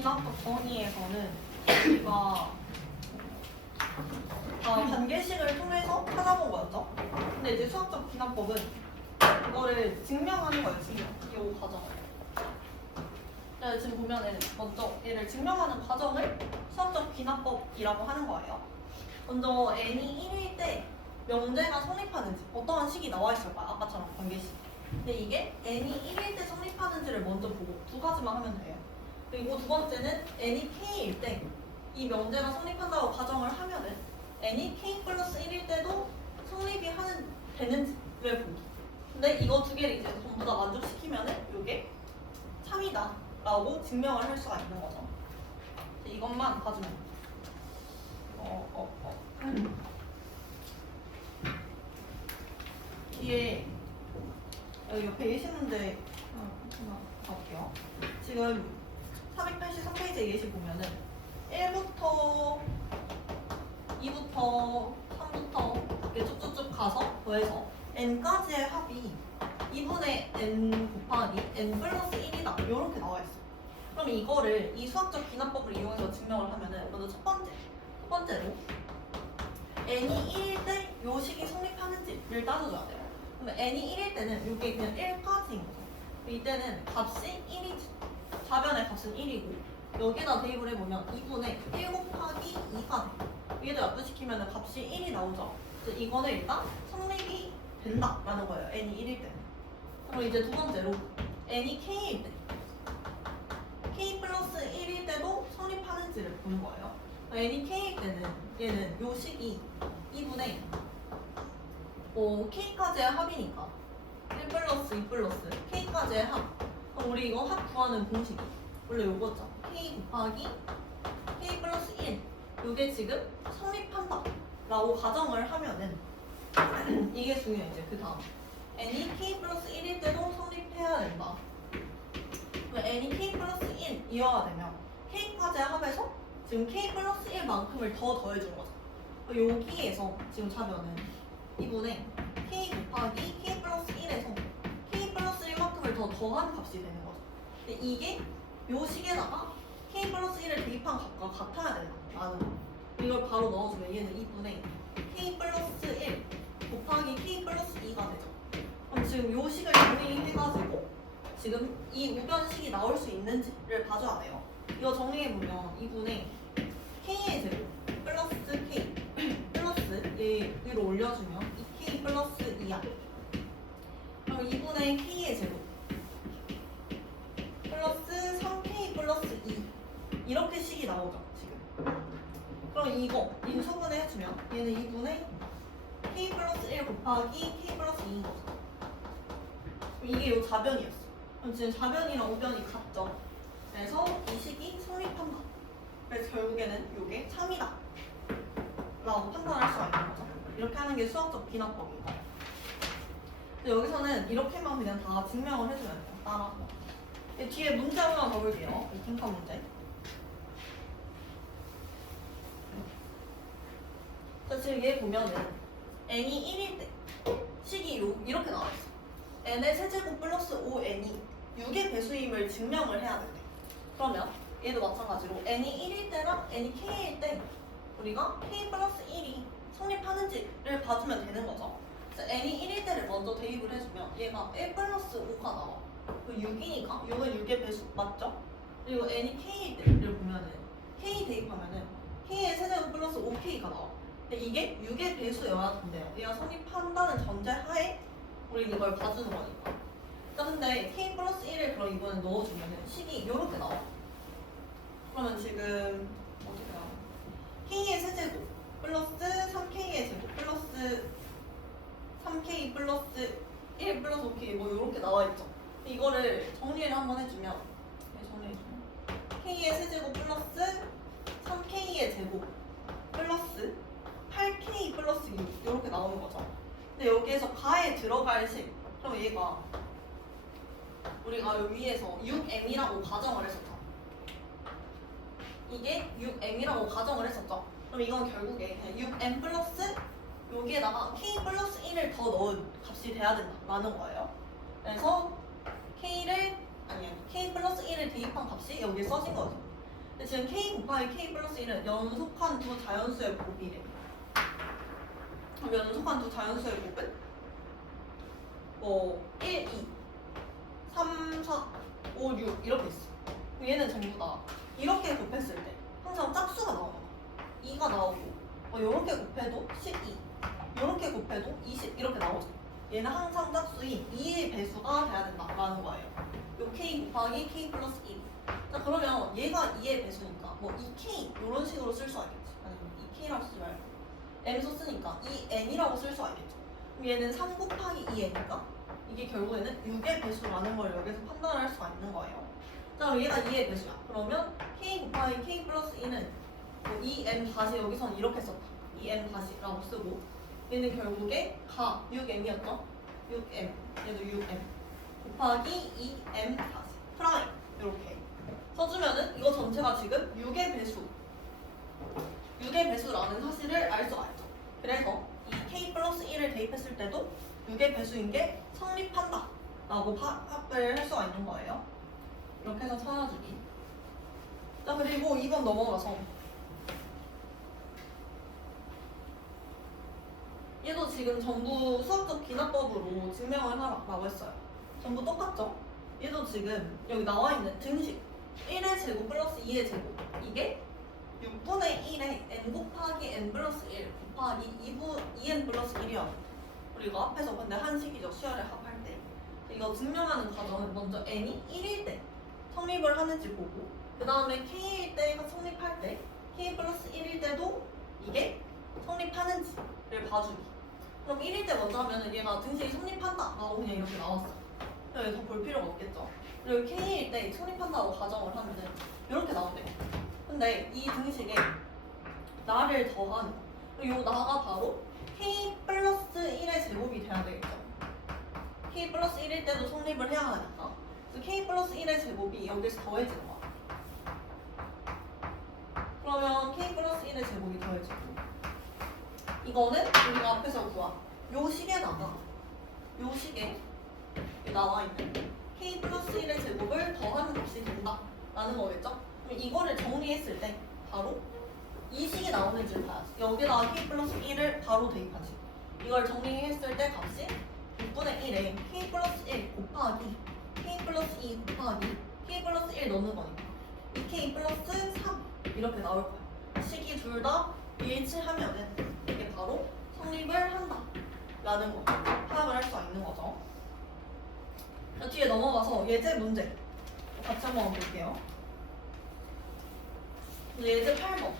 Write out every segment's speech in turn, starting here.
비납법 정의에서는 우리가 관계식을 통해서 찾아본 거였죠. 근데 이제 수학적 비납법은 이거를 증명하는 거예요. 지금 이 과정을. 지금 보면은 먼저 얘를 증명하는 과정을 수학적 비납법이라고 하는 거예요. 먼저 n이 1일 때 명제가 성립하는지 어떠한 식이 나와 있을까요? 아까처럼 관계식. 근데 이게 n이 1일 때 성립하는지를 먼저 보고 두 가지만 하면 돼요. 그리고 두 번째는 n이 k일 때 이 명제가 성립한다고 가정을 하면은 n이 k 플러스 1일 때도 성립이 되는지를 보기. 근데 이거 두 개를 이제 전부 다 만족시키면은 이게 참이다 라고 증명을 할 수가 있는 거죠. 이것만 봐주면 뒤에 여기 옆에 예시 문제 하나 가볼게요. 지금 483페이지 예시 보면은 1부터 2부터 3부터 이렇게 쭉쭉쭉 가서 더해서 n까지의 합이 2분의 n 곱하기 n 플러스 1이다 이렇게 나와 있어요. 그럼 이거를 이 수학적 비납법을 이용해서 증명을 하면은 먼저 첫 번째로 n이 1일 때 요 식이 성립하는지를 따져줘야 돼요. 그러면 n이 1일 때는 이게 그냥 1까지인 거죠. 이때는 값이 1이지. 좌변의 값은 1이고 여기다 대입을 해보면 2분의 1 곱하기 2가 돼요. 여기다 약분시키면 값이 1이 나오죠. 그래서 이거는 일단 성립이 된다라는 거예요. n이 1일 때는. 그럼 이제 두 번째로 n이 k일 때 k 플러스 1일 때도 성립하는지를 보는 거예요. n이 k일 때는 얘는 요 식이 2분의 k까지의 합이니까 1 플러스 2 플러스 k까지의 합. 그럼 우리 이거 합 구하는 공식이 원래 요거죠. k 곱하기 k 플러스 1 요게 지금 성립한다 라고 가정을 하면은 이게 중요해. 이제 그 다음 n이 k 플러스 1일 때도 성립해야 된다. n이 k 플러스 1 이어가 되면 k까지의 합에서 지금 k 플러스 1만큼을 더 더해준 거죠. 여기에서 지금 차변은 2분의 k 곱하기 k 플러스 1에서 k 플러스 1만큼을 더 더한 값이 되는 거죠. 근데 이게 요 식에다가 k 플러스 1을 대입한 값과 같아야 된다라는 거. 이걸 바로 넣어주면 얘는 2분의 k 플러스 1 곱하기 k 플러스 2가 되죠. 그럼 지금 요 식을 정리해가지고 지금 이 우변식이 나올 수 있는지를 봐줘야 돼요. 이거 정리해보면 2분의 k의 제곱 플러스 k 플러스 얘 위로 올려주면 2k 플러스 2야. 그럼 2분의 k의 제곱 플러스 3k 플러스 2 이렇게 식이 나오죠 지금. 그럼 이거 인수분해 해주면 얘는 2분의 k 플러스 1 곱하기 k 플러스 2인 거죠. 이게 요 좌변이었어. 그럼 지금 좌변이랑 우변이 같죠. 그래서 이 식이 성립한다. 그래서 결국에는 요게 참이다 라고 판단할 수가 있는 거죠. 이렇게 하는 게 수학적 비납법입니다. 여기서는 이렇게만 그냥 다 증명을 해주면 돼요. 따라서. 뒤에 문제 하나 더 볼게요. 이 ทิ้칸 문제. 자, 지금 얘 보면은 n이 1일 때 식이 이렇게 나와 있어. n의 세제곱 플러스 5n이 6의 배수임을 증명을 해야 된대. 그러면 얘도 마찬가지로 n이 1일 때랑 n이 k일 때 우리가 k 플러스 1이 성립하는지를 봐주면 되는 거죠. 그래서 n이 1일 때를 먼저 대입을 해주면 얘가 1 플러스 5가 나와. 6이니까 6은 6의 배수 맞죠? 그리고 n이 k일 때를 보면은 k 대입하면은 k의 세제곱 플러스 5k가 나와. 근데 이게 6의 배수여야 된대요. 얘가 성립한다는 전제 하에 우리는 이걸 봐주는 거니까. 자, 근데 k 플러스 1을 그럼 이번에 넣어주면은 식이 이렇게 나와. 그러면 지금 어떻게 나와? k의 세제곱 플러스 3k의 제곱 플러스 3k 플러스 1 플러스 5k 뭐 이렇게 나와 있죠. 이거를 정리를 한번 해주면 k의 세제곱 플러스 3k의 제곱 플러스 8k 플러스 6 이렇게 나오는 거죠. 근데 여기에서 가에 들어갈 식 그럼 얘가 우리가 여기 위에서 6m이라고 가정을 했었죠. 이게 6m이라고 가정을 했었죠. 그럼 이건 결국에 6m 플러스 여기에다가 k 플러스 1을 더 넣은 값이 돼야 된다라는 거예요. 그래서 k 플러스 1을 대입한 값이 여기에 써진 거죠. 근데 지금 k 곱하기 k 플러스 1은 연속한 두 자연수의 곱이래. 그럼 연속한 두 자연수의 곱은 1, 2, 3, 4, 5, 6 이렇게 있어. 얘는 전부 다 이렇게 곱했을 때 항상 짝수가 나오는 거야. 2가 나오고 이렇게 곱해도 12, 이렇게 곱해도 20 이렇게 나오죠. 얘는 항상 짝수인 2의 배수가 돼야 된다라는 거예요. 요 k 곱하기 k 플러스 1. 자 그러면 얘가 2의 배수니까 2k 이런 식으로 쓸 수가 있겠지. 아니면 2k라고 쓰지 말고 m 썼으니까 2n이라고 쓸 수가 있겠죠. 그럼 얘는 3 곱하기 2n이니까 이게 결국에는 6의 배수라는 걸 여기서 판단을 할 수가 있는 거예요. 자 그럼 얘가 2의 배수야. 그러면 k 곱하기 k 플러스 2는 2m 다시 여기서는 이렇게 썼다. 2m 다시라고 쓰고 얘는 결국에 6m이었죠? 6m 얘도 6m 곱하기 2m 다시 프라임 이렇게 써주면은 이거 전체가 지금 6의 배수라는 사실을 알 수가 있죠. 그래서 이 k 플러스 1을 대입했을 때도 6의 배수인 게 성립한다 라고 합을 할 수가 있는 거예요. 이렇게 해서 찾아주기. 자 그리고 2번 넘어가서 얘도 지금 전부 수학적 기납법으로 증명을 하라고 했어요. 전부 똑같죠? 얘도 지금 여기 나와 있는 등식 1의 제곱 플러스 2의 제곱 이게 6분의 1에 n 곱하기 n 플러스 1 곱하기 2n 플러스 1이야. 그리고 앞에서 근데 한식이죠. 수열을 합할 때. 이거 증명하는 과정은 먼저 n이 1일 때 성립을 하는지 보고 그 다음에 k일 때가 성립할 때 k 플러스 1일 때도 이게 성립하는지를 봐주기. 그럼 1일 때 먼저 하면은 얘가 등식이 성립한다 라고 그냥 이렇게 나왔어. 더 볼 필요가 없겠죠. 그리고 k일 때 성립한다고 가정을 하면은 이렇게 나온대. 근데 이 등식에 나를 더하는 그리고 요 나가 바로 k 플러스 1의 제곱이 돼야 되겠죠. k 플러스 1일 때도 성립을 해야 하니까 그래서 k 플러스 1의 제곱이 여기서 더해지는 거야. 그러면 k 플러스 1의 제곱이 더해지고 이거는 우리가 앞에서 구한 요 식에다가 요 식에 나와 있는 k 플러스 1의 제곱을 더하는 값이 된다 라는 거겠죠? 그럼 이거를 정리했을 때 바로 이 식이 나오는지를 봐야지. 여기다가 k 플러스 1을 바로 대입하지. 이걸 정리했을 때 값이 6분의 1에 k 플러스 1 곱하기 k 플러스 2 곱하기 k 플러스 1 넣는 거니까 2k 플러스 3 이렇게 나올 거야. 식이 둘 다 일치하면은 이게 바로 성립을 한다 라는 거 파악을 할 수가 있는 거죠. 뒤에 넘어가서 예제 문제 같이 한번 볼게요. 예제 8번.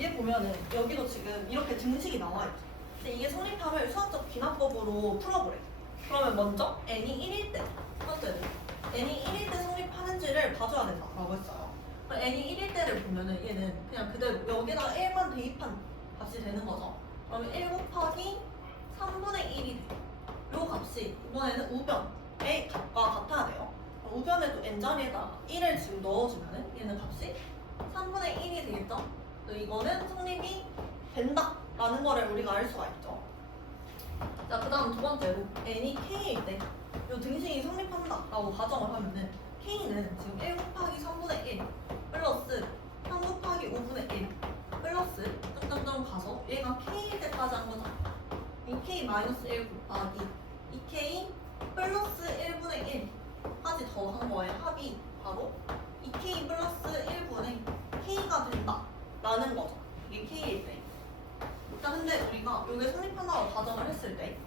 얘 보면은 여기도 지금 이렇게 등식이 나와 있죠. 근데 이게 성립함을 수학적 기납법으로 풀어보래. 그러면 먼저 n이 1일 때 첫 번째는 n이 1일 때 성립하는지를 봐줘야 된다라고 했어요. n이 1일 때를 보면은 얘는 그냥 그대로 여기다가 1만 대입한 값이 되는 거죠. 그러면 1 곱하기 3분의 1이 돼. 요 값이 이번에는 우변의 값과 같아야 돼요. 우변에도 n자리에다가 1을 지금 넣어주면은 얘는 값이 3분의 1이 되겠죠? 이거는 성립이 된다라는 거를 우리가 알 수가 있죠. 자, 그 다음 두 번째로 n이 k일 때 이 등식이 성립한다라고 가정을 하면은 k는 지금 1 곱하기 3분의 1 플러스 3 곱하기 5분의 1 플러스 점점점 가서 얘가 k일 때까지 한 거잖아. 2k 마이너스 1 곱하기 2k 플러스 1분의 1까지 더한 거의 합이 바로 2k 플러스 1분의 k가 된다 라는 거죠. 이게 k일 때. 자, 근데 우리가 여기 성립한다고 가정을 했을 때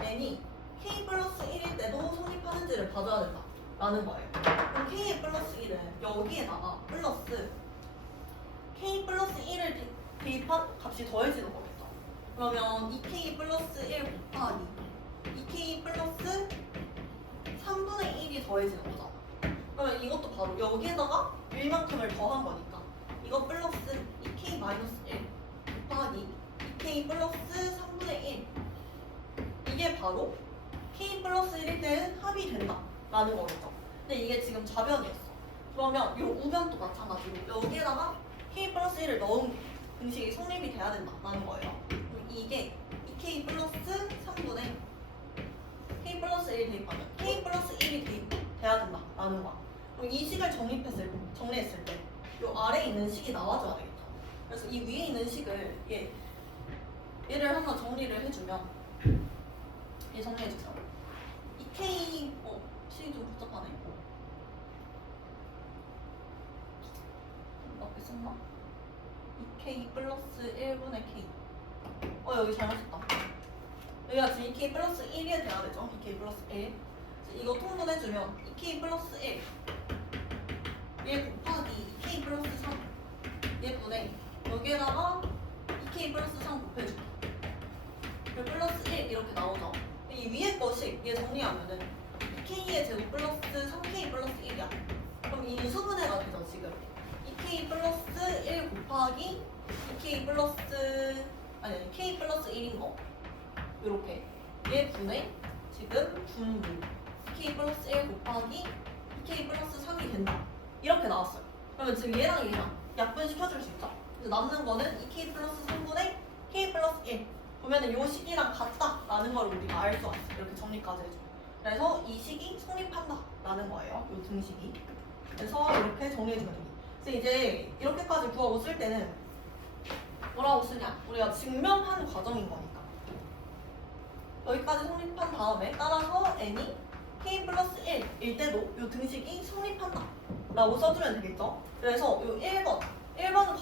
n이 k 플러스 1일 때도 성립하는지를 봐줘야 된다 라는 거예요. 그럼 k 플러스 1은 여기에다가 플러스 k 플러스 1을 대입한 값이 더해지는 거겠죠. 그러면 2k 플러스 1 곱하기 2k 플러스 3분의 1이 더해지는 거잖아. 그러면 이것도 바로 여기에다가 1만큼을 더한 거니까 이거 플러스 2k 마이너스 1 곱하기 2k 플러스 3분의 1 이게 바로 k 플러스 1일 때는 합이 된다 라는 거겠죠. 근데 이게 지금 좌변이었어. 그러면 이 우변도 마찬가지로 여기에다가 k 플러스 1을 넣은 게 등식이 성립이 돼야 된다라는 거예요. 그럼 이게 2k 플러스 3분의 k 플러스 1이 대입하면 k 플러스 1이 대입돼야 된다 라는 거야. 그럼 이 식을 정리했을 때 이 아래에 있는 식이 나와줘야 되겠죠. 그래서 이 위에 있는 식을 얘를 한번 정리를 해주면 얘 정리해주세요. 이 k 식이 좀 복잡하네. 몇개 썼나? 2k 플러스 1분의 k. 여기 잘못했다. 여기가 지금 2k 플러스 1이 돼야 되죠. 2k 플러스 1. 이거 통분해주면 2k 플러스 1 곱하기 2k 플러스 3 얘분의 여기에다가 2k 플러스 3 곱해줄게. 그리고 플러스 1 이렇게 나오죠. 이 위에 거식 얘 정리하면은 2k의 제곱 플러스 3k 플러스 1이야. 그럼 이 수분해가 되죠 지금. 2k 플러스 1 곱하기 2k 플러스 아니 k 플러스 1인 거 요렇게 얘 분의 지금 분무 2k 플러스 1 곱하기 2k 플러스 3이 된다 이렇게 나왔어요. 그러면 지금 얘랑 약분시켜줄 수 있죠. 그래서 남는 거는 2k 플러스 3분의 k 플러스 1 보면은 요 식이랑 같다라는 걸 우리가 알 수 있어. 이렇게 정리까지 해줘. 그래서 이 식이 성립한다라는 거예요. 요 등식이. 그래서 이렇게 정리해주면 됩니다. 그래서 이제 이렇게까지 구하고 쓸 때는 뭐라고 쓰냐? 우리가 증명하는 과정인 거니까. 여기까지 성립한 다음에 따라서 n이 k 플러스 1일 때도 이 등식이 성립한다 라고 써주면 되겠죠. 그래서 요 1번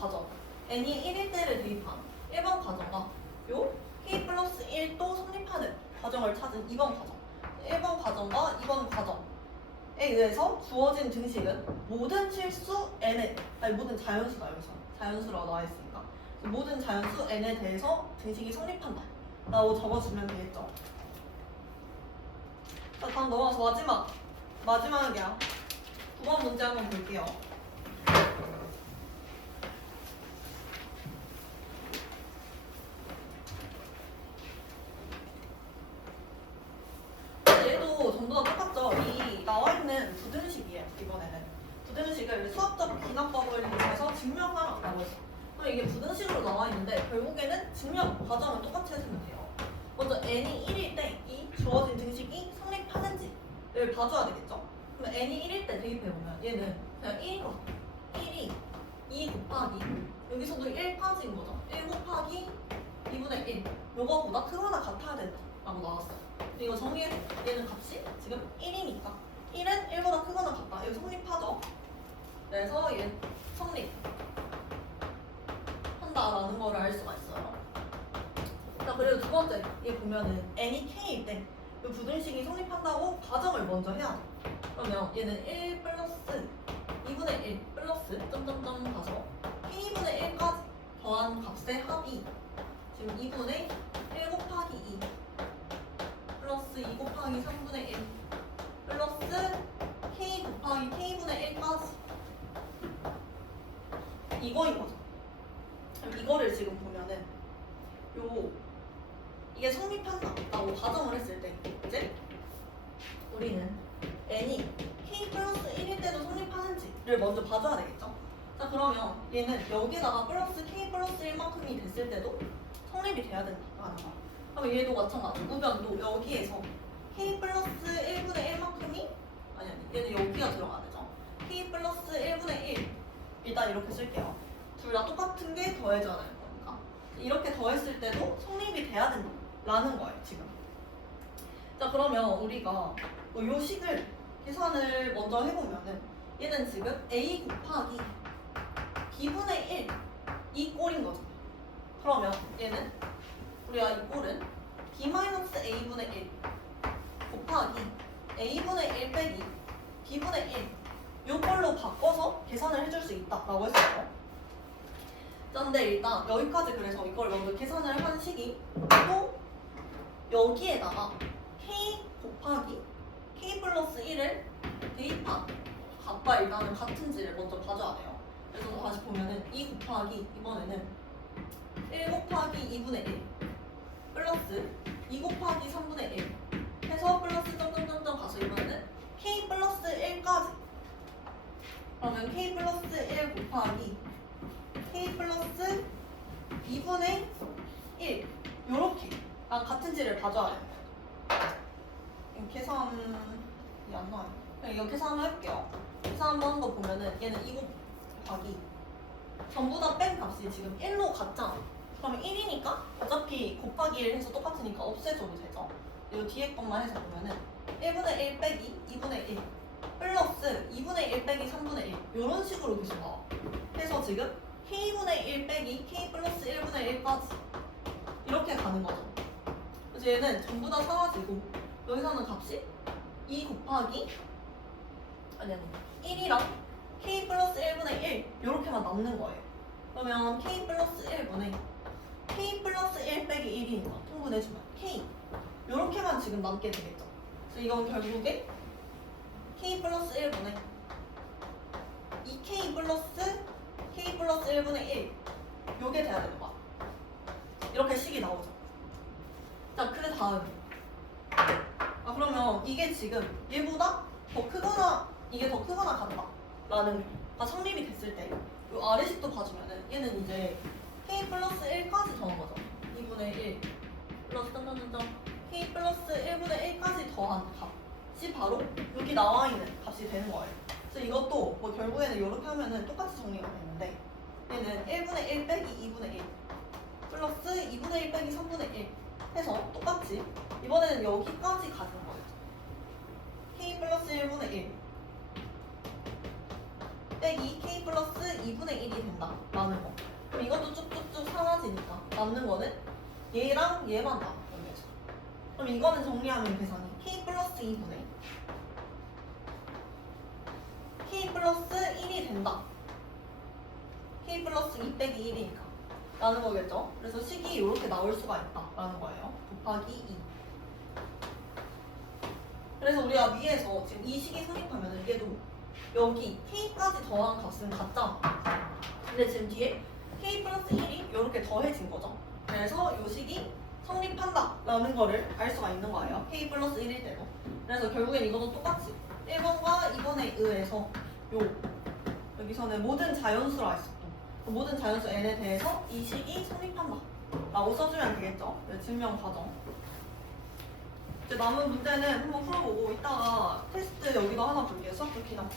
과정 n이 1일 때를 대입한 1번 과정과 요 k 플러스 1도 성립하는 과정을 찾은 2번 과정 1번 과정과 2번 과정에 의해서 주어진 등식은 모든 실수 n에 모든 자연수가 여기서 자연수라고 나와 있으니까 모든 자연수 n에 대해서 등식이 성립한다 라고 적어주면 되겠죠. 자, 다음 넘어가서 마지막이야. 9번 문제 한번 볼게요. 얘도 전부 다 똑같죠? 이 나와 있는 부등식이에요. 이번에는 부등식을 수학적 기납법을 이용해서 증명하라고 했어. 그럼 이게 부등식으로 나와 있는데 결국에는 증명 과정은 똑같이 해주면 돼요. 먼저 n이 1일 때 이 주어진 등식이 성립하는지를 봐줘야 되겠죠? 그럼 n이 1일 때 대입해보면 얘는 그냥 1인 것 같아. 1이 2 곱하기 여기서도 1까지인 거죠. 1 곱하기 2분의 1 요거보다 크거나 같아야 된다 라고 나왔어요. 근데 이거 정리해줘. 얘는 값이 지금 1이니까 1은 1보다 크거나 같다. 이거 성립하죠? 그래서 얘 성립한다라는 거를 알 수가 있어요. 자, 그리고 두 번째 얘 보면은 n이 k일 때 이 부등식이 성립한다고 가정을 먼저 해야 돼. 그러면 얘는 1 플러스 2분의 1 플러스 점점점 가서 k분의 1까지 더한 값의 합이 지금 2분의 1 곱하기 2 플러스 2 곱하기 3분의 1 플러스 k 곱하기 k분의 1까지 이거인 거죠. 그럼 이거를 지금 보면은 이게 성립한다라고 가정을 했을 때 이제 우리는 n이 k 플러스 1일 때도 성립하는지를 먼저 봐줘야 되겠죠. 자, 그러면 얘는 여기다가 플러스 k 플러스 1만큼이 됐을 때도 성립이 돼야 된다는 거야. 그럼 얘도 마찬가지. 우변도 여기에서 k 플러스 1분의 1만큼이 아니 얘는 여기가 들어가야 되죠. k 플러스 1분의 1 일단 이렇게 쓸게요. 둘 다 똑같은 게 더해져야 되는 거니까 이렇게 더했을 때도 성립이 돼야 된다라는 거예요 지금. 자, 그러면 우리가 요 식을 계산을 먼저 해보면은 얘는 지금 a 곱하기 b분의 1 이 꼴인 거죠. 그러면 얘는 우리가 이 꼴은 b-a분의 1 곱하기 a분의 1 빼기 b분의 1 요 꼴로 바꿔서 계산을 해줄 수 있다라고 했어요. 자, 근데 일단 여기까지 그래서 이걸 먼저 계산을 한 식이 또 여기에다가 k 곱하기 k 플러스 1을 대입한 값과 일단은 같은지를 먼저 봐줘야 돼요. 그래서 다시 보면은 2 곱하기 이번에는 1 곱하기 2분의 1 플러스 2 곱하기 3분의 1 해서 플러스 점점점점 가서 이번에는 k 플러스 1까지. 그러면 k 플러스 1 곱하기 k 플러스 2분의 1 요렇게 같은지를 봐줘야 돼요. 계산 3이 안 나와요. 그냥 이거 계산 한번 해볼게요. 계산 한번 한 거 보면은 얘는 2 곱하기 전부 다 뺀 값이 지금 1로 같잖아. 그러면 1이니까 어차피 곱하기 1 해서 똑같으니까 없애줘도 되죠. 이 뒤에 것만 해서 보면은 1분의 1 빼기 2분의 1 플러스 2분의 1 빼기 3분의 1 이런 식으로 계속 나와. 그래서 지금 k분의 1 빼기 k 플러스 1분의 1까지 이렇게 가는 거죠. 그래서 얘는 전부 다 사라지고 여기서는 값이 2 곱하기 아니 1이랑 k 플러스 1분의 1 이렇게만 남는 거예요. 그러면 k 플러스 1분의 k 플러스 1 빼기 1이니까 통분해주면 k 이렇게만 지금 남게 되겠죠. 그래서 이건 결국에 k 플러스 1분의 2k 플러스 k 플러스 1분의 1 요게 돼야 되는 거야. 이렇게 식이 나오죠. 자, 그 다음 그러면 이게 지금 얘보다 더 크거나 이게 더 크거나 같다 라는 가 성립이 됐을 때 이 아래식도 봐주면은 얘는 이제 k 플러스 1까지 더한 거죠. 2분의 1 플러스 k 플러스 1분의 1까지 더한 값이 바로 여기 나와 있는 값이 되는 거예요. 그래서 이것도 뭐 결국에는 이렇게 하면은 똑같이 정리가 되는데 얘는 1분의 1 빼기 2분의 1 플러스 2분의 1 빼기 3분의 1 해서 똑같이 이번에는 여기까지 가는 거예요. k 플러스 1분의 1 빼기 k 플러스 2분의 1이 된다 라는 거. 그럼 이것도 쭉쭉쭉 사라지니까 남는 거는 얘랑 얘만 남는 거죠. 그럼 이거는 정리하면 계산이 k 플러스 2분의 k 플러스 1이 된다. k 플러스 2 빼기 1이니까 라는 거겠죠. 그래서 식이 이렇게 나올 수가 있다 라는 거예요. 곱하기 2. 그래서 우리가 위에서 지금 이 식이 성립하면 얘도 여기 k까지 더한 값은 같잖아. 근데 지금 뒤에 k 플러스 1이 이렇게 더해진 거죠. 그래서 이 식이 성립한다 라는 거를 알 수가 있는 거예요. k 플러스 1일 때도. 그래서 결국엔 이것도 똑같이 1번과 2번에 의해서 여기서는 모든 자연수라 했었고 모든 자연수 n에 대해서 이 식이 성립한다 라고 써주면 되겠죠. 네, 증명 과정. 이제 남은 문제는 한번 풀어보고 이따가 테스트 여기도 하나 볼게요. 수학 좋긴 한 거.